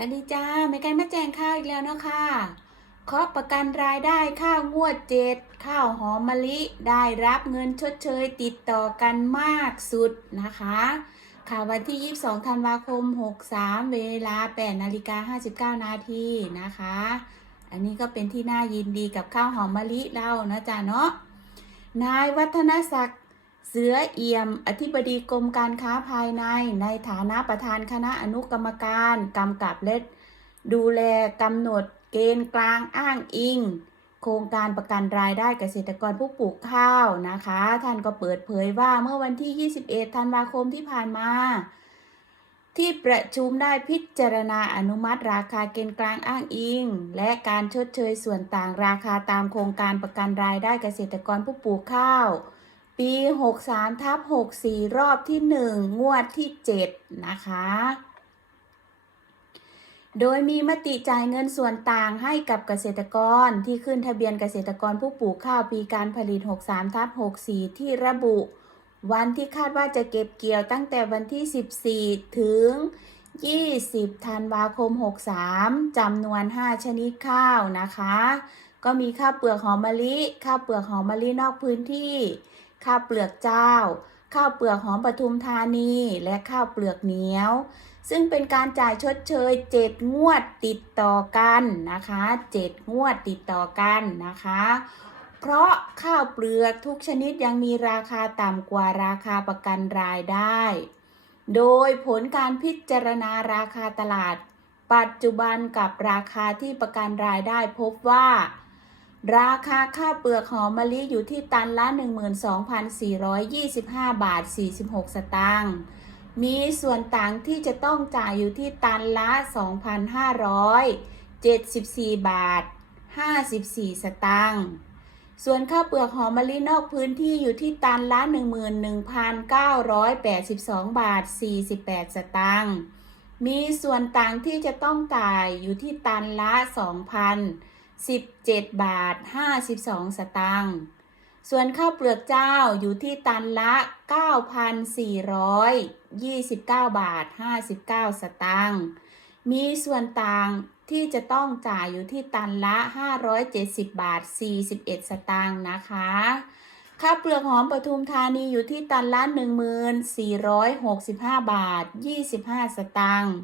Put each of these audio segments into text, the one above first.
วัสดีจ้าไม่กันมาแจ้งข้าวอีกแล้วเนาะค่ะเคาะประกันรายได้ข้าวงวดเจ็ดข้าวหอมมะลิได้รับเงินชดเชยติดต่อกันมากสุดนะคะ ค่ะวันที่ 22 ธันวาคม 63 เวลา 8 นาฬิกา 59 นาทีนะคะ อันนี้ก็เป็นที่น่ายินดีกับข้าวหอมมะลิเรานะจ๊ะเนาะนายวัฒนศักดิ์ เสือเอี่ยม อธิบดีกรมการค้าภายใน ในฐานะประธานคณะอนุกรรมการกำกับและดูแลกำหนดเกณฑ์กลางอ้างอิง โครงการประกันรายได้เกษตรกรผู้ปลูกข้าวนะคะ ท่านก็เปิดเผยว่าเมื่อวันที่ 21 ธันวาคมที่ผ่านมา ที่ประชุมได้พิจารณาอนุมัติราคาเกณฑ์กลางอ้างอิง และการชดเชยส่วนต่างราคาตามโครงการประกันรายได้เกษตรกรผู้ปลูกข้าว ปี 63ทับ64 รอบที่ 1 งวดที่ 7 นะคะ โดยมีมติจ่ายเงินส่วนต่างให้กับเกษตรกรที่ขึ้นทะเบียนเกษตรกรผู้ปลูกข้าวปีการผลิต 63ทับ64 ที่ระบุวันที่คาดว่าจะเก็บเกี่ยวตั้งแต่วันที่ 14 ถึง 20 ธันวาคม 63จำนวน 5 ชนิดข้าวนะคะ ก็มีข้าวเปลือกหอมมะลิ ข้าวเปลือกหอมมะลินอกพื้นที่ ข้าวเปลือกเจ้า ข้าวเปลือกหอมปทุมธานี และข้าวเปลือกเหนียว ซึ่งเป็นการจ่ายชดเชย 7 งวดติดต่อกันนะคะ 7 งวดติดต่อกันนะคะ เพราะข้าวเปลือกทุกชนิดยังมีราคาต่ำกว่าราคาประกันรายได้ โดยผลการพิจารณาราคาตลาด ปัจจุบันกับราคาที่ประกันรายได้พบว่า ราคาข้าวเปลือกหอมมะลิอยู่ที่ตันละ 12,425 บาท 46 สตางค์ มีส่วนต่างที่จะต้องจ่ายอยู่ที่ตันละ 2,574 บาท 54 สตางค์ ส่วนข้าวเปลือกหอมมะลินอกพื้นที่อยู่ที่ตันละ 11,982 บาท 48 สตางค์ มีส่วนต่างที่จะต้องจ่ายอยู่ที่ตันละ 17 บาท 52 สตางค์ ส่วนข้าวเปลือกเจ้าอยู่ที่ตันละ 9,429 บาท 59 สตางค์ มีส่วนต่างที่จะต้องจ่ายอยู่ที่ตันละ 570 บาท 41 สตางค์นะคะข้าวเปลือกหอมปทุมธานีอยู่ที่ตันละ1465 บาท 25 สตางค์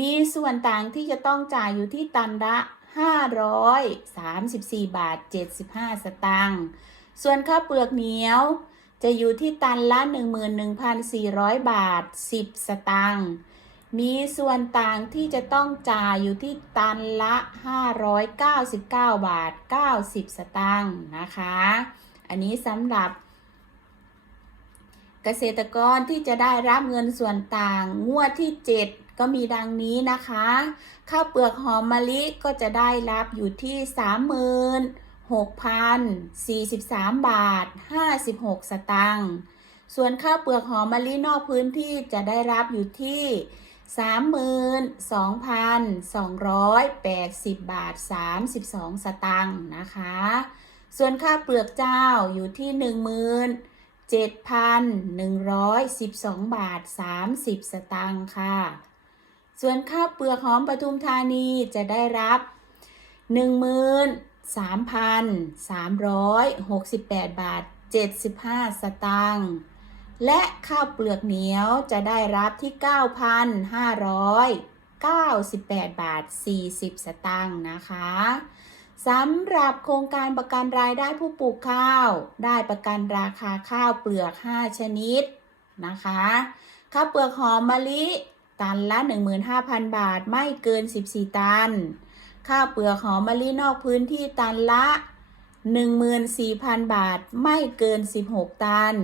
มีส่วนต่างที่จะต้องจ่ายอยู่ที่ตันละ 534 บาท 75 สตางค์ส่วนข้าวเปลือกเหนียว จะอยู่ที่ตันละ 11,400 บาท 10 สตางค์มีส่วนต่างที่จะต้องจ่ายอยู่ที่ตันละ 599 บาท 90 สตางค์นะคะ อันนี้สำหรับเกษตรกรที่จะได้รับเงินส่วนต่างงวดที่ 7 ก็มีดังนี้นะคะ ข้าวเปลือกหอมมะลิก็จะได้รับอยู่ที่ 36,043 บาท 56 สตางค์ ส่วนข้าวเปลือกหอมมะลินอกพื้นที่จะได้รับอยู่ที่32,280 บาท 32 สตางค์นะคะ ส่วนข้าวเปลือกเจ้าอยู่ที่ 17,112 บาท 30 สตางค์ค่ะ ส่วนข้าวเปลือกหอมปทุมธานีจะได้รับ 13,368 บาท 75 สตางค์ และข้าวเปลือกเหนียวจะได้รับที่ 9,598 บาท 40 สตางค์นะคะสำหรับโครงการประกันรายได้ผู้ปลูกข้าว ได้ประกันราคาข้าวเปลือก 5 ชนิดนะคะ ข้าวเปลือกหอมมะลิ ตันละ 15,000 บาทไม่เกิน 14 ตัน ข้าวเปลือกหอมมะลินอกพื้นที่ตันละ 14,000 บาทไม่เกิน 16 ตัน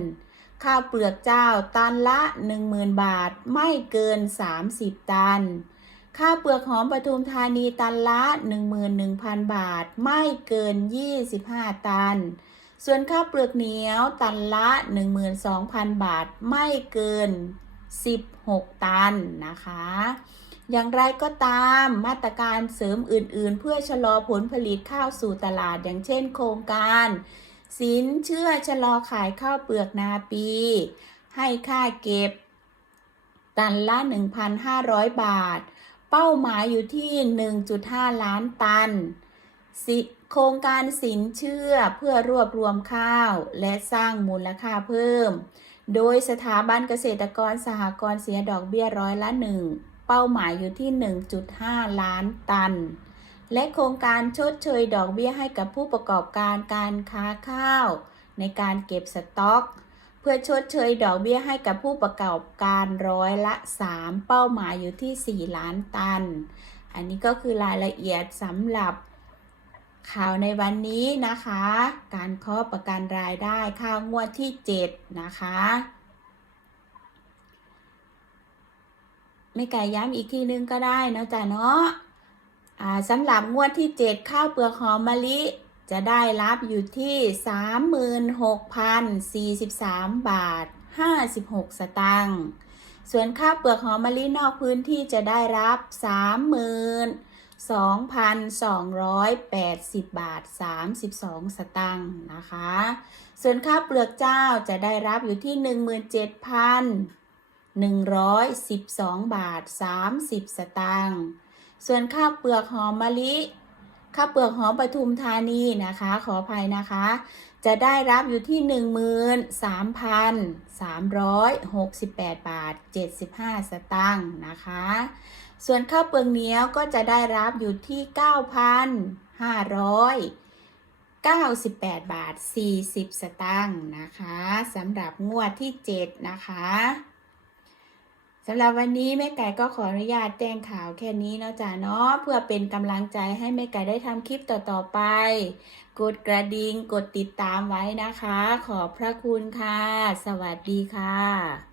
ข้าวเปลือกเจ้าตันละ 10,000 บาทไม่เกิน 30 ตัน ข้าวเปลือกหอมปทุมธานีตันละ 11,000 บาทไม่เกิน 25 ตันส่วนข้าวเปลือกเหนียวตันละ 12,000 บาทไม่เกิน 16 ตันนะคะ อย่างไรก็ตามมาตรการเสริมอื่นๆ เพื่อชะลอผลผลิตข้าวสู่ตลาดอย่างเช่นโครงการ สินเชื่อชะลอขายข้าวเปลือกนาปี ให้ค่าเก็บตันละ 1,500 บาท เป้าหมายอยู่ที่ 1.5 ล้านตันโครงการสินเชื่อเพื่อรวบรวมข้าว และสร้างมูลค่าเพิ่ม โดยสถาบันเกษตรกรสหกรณ์เสียดอกเบี้ยร้อยละหนึ่งเป้าหมายอยู่ที่ 1.5 ล้านตัน และโครงการชดเชยดอกเบี้ยให้กับผู้ประกอบการการค้าข้าว ในการเก็บสต็อก เพื่อชดเชยดอกเบี้ยให้กับผู้ประกอบการร้อยละ 3 เป้าหมายอยู่ที่ 4 ล้านตัน อันนี้ก็คือรายละเอียดสำหรับ ข่าวในวันนี้นะคะ การเคาะประกันรายได้ข้าวงวดที่ 7 นะคะไม่ไก่ย้ำอีกทีนึงก็ได้เนาะจ๊ะเนาะอ่าสำหรับงวดที่ 7 ข้าวเปลือกหอมมะลิจะได้รับอยู่ที่ 36,043 บาท 56 สตางค์ส่วนข้าวเปลือกหอมมะลินอกพื้นที่จะได้รับ 2,280 บาท 32 สตางค์นะคะ ส่วนข้าวเปลือกเจ้าจะได้รับอยู่ที่ 17,112 บาท 30 สตางค์ ส่วนข้าวเปลือกหอมมะลิ ข้าวเปลือกหอมปทุมธานีนะคะ ขออภัยนะคะ จะได้รับอยู่ที่ 13,368 บาท 75 สตางค์นะคะ ส่วนข้าวเปลือกเหนียวก็จะได้รับอยู่ที่ 9,598 บาท 40 สตางค์นะคะสำหรับงวดที่ 7 นะคะ สำหรับวันนี้แม่ไก่ก็ขออนุญาตแจ้งข่าวแค่นี้เนาะจ้ะเนาะเพื่อเป็นกำลังใจให้แม่ไก่ได้ทำคลิปต่อๆไป กดกระดิ่งกดติดตามไว้นะคะ ขอบพระคุณค่ะ สวัสดีค่ะ